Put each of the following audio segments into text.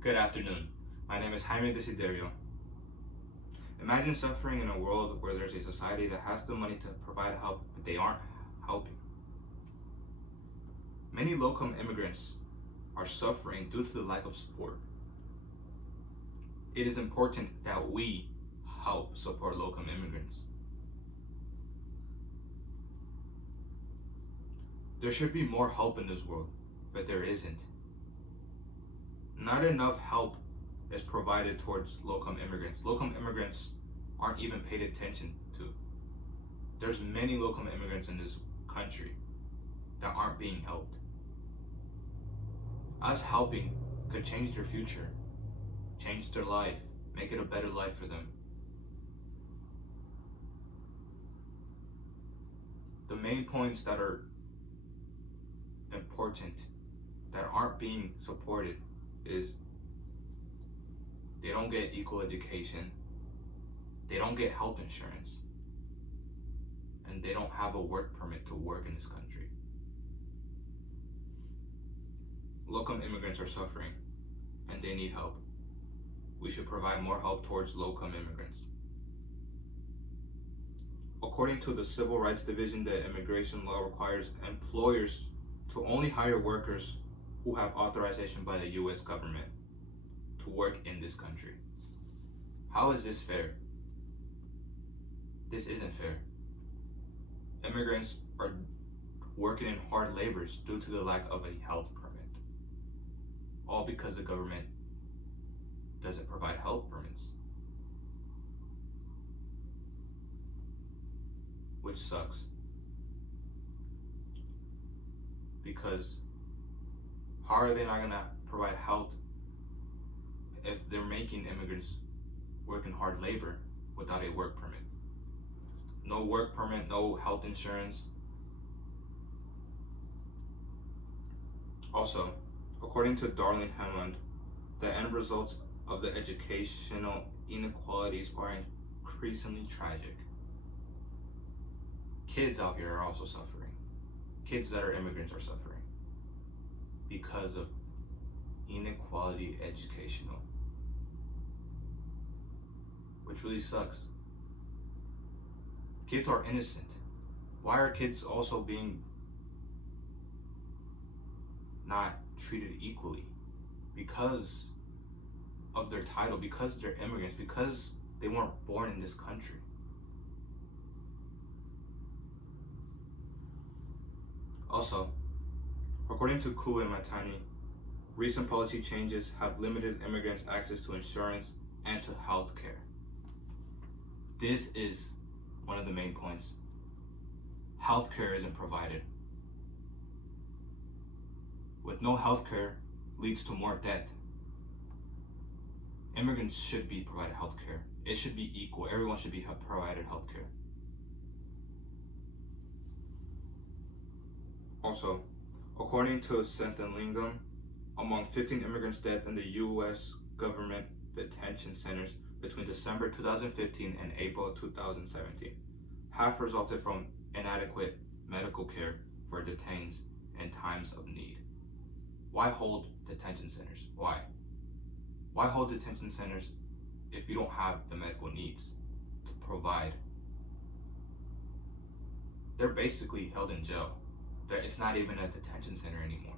Good afternoon. My name is Jaime Desiderio. Imagine suffering in a world where there's a society that has the money to provide help, but they aren't helping. Many low-income immigrants are suffering due to the lack of support. It is important that we help support low-income immigrants. There should be more help in this world, but there isn't. Not enough help is provided towards low-income immigrants. Low-income immigrants aren't even paid attention to. There's many low-income immigrants in this country that aren't being helped. Us helping could change their future, change their life, make it a better life for them. The main points that are important that aren't being supported is they don't get equal education, they don't get health insurance, and they don't have a work permit to work in this country. Low-income immigrants are suffering and they need help. We should provide more help towards low-income immigrants. According to the Civil Rights Division, the immigration law requires employers to only hire workers who have authorization by the US government to work in this country. How is this fair? This isn't fair. Immigrants are working in hard labors due to the lack of a health permit. All because the government doesn't provide health permits. Which sucks. Because how are they not gonna provide health if they're making immigrants work in hard labor without a work permit? No work permit, no health insurance. Also, according to Darlene Hammond, the end results of the educational inequalities are increasingly tragic. Kids out here are also suffering. Kids that are immigrants are suffering because of inequality educational, which really sucks. Kids are innocent. Why are kids also being not treated equally? Because of their title, because they're immigrants, because they weren't born in this country. Also, according to Ku and Matani, recent policy changes have limited immigrants' access to insurance and to health care. This is one of the main points. Health care isn't provided. With no health care leads to more debt. Immigrants should be provided health care. It should be equal. Everyone should be provided health care. Also, according to Senthilingam, among 15 immigrants' deaths in the U.S. government detention centers between December 2015 and April 2017, half resulted from inadequate medical care for detainees in times of need. Why hold detention centers? Why? Why hold detention centers if you don't have the medical needs to provide? They're basically held in jail. It's not even a detention center anymore.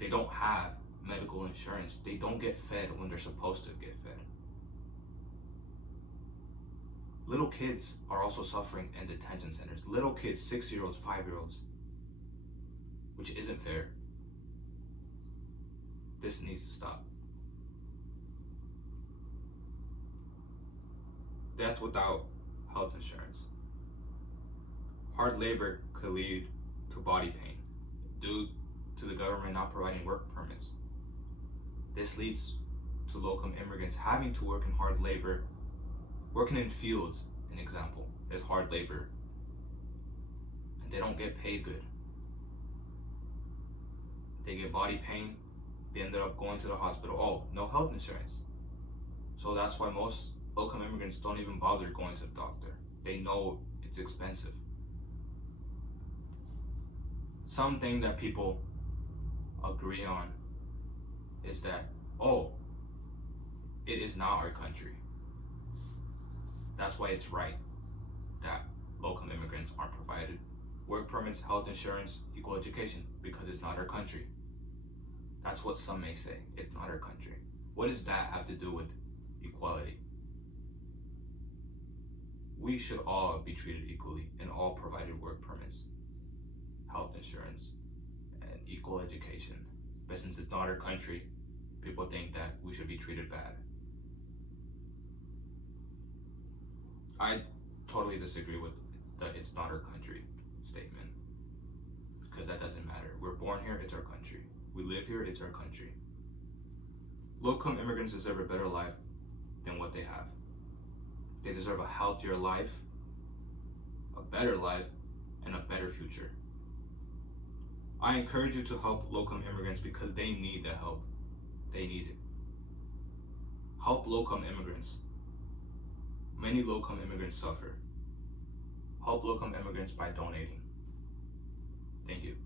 They don't have medical insurance. They don't get fed when they're supposed to get fed. Little kids are also suffering in detention centers. Little kids, 6-year-olds, 5-year-olds, which isn't fair. This needs to stop. Death without health insurance. Hard labor could lead to body pain due to the government not providing work permits. This leads to low-income immigrants having to work in hard labor. Working in fields, an example, is hard labor, and they don't get paid good. They get body pain, they ended up going to the hospital. Oh, no health insurance. So that's why most low-income immigrants don't even bother going to the doctor. They know it's expensive. Something that people agree on is that oh, it is not our country. That's why it's right that low-income immigrants aren't provided work permits, health insurance, equal education, because it's not our country. That's what some may say. It's not our country. What does that have to do with equality? We should all be treated equally and all provided work permits, health insurance, and equal education. But since it's not our country, people think that we should be treated bad. I totally disagree with the "it's not our country" statement, because that doesn't matter. We're born here, it's our country. We live here, it's our country. Low-income immigrants deserve a better life than what they have. They deserve a healthier life, a better life, and a better future. I encourage you to help low-income immigrants because they need the help. They need it. Help low-income immigrants. Many low-income immigrants suffer. Help low-income immigrants by donating. Thank you.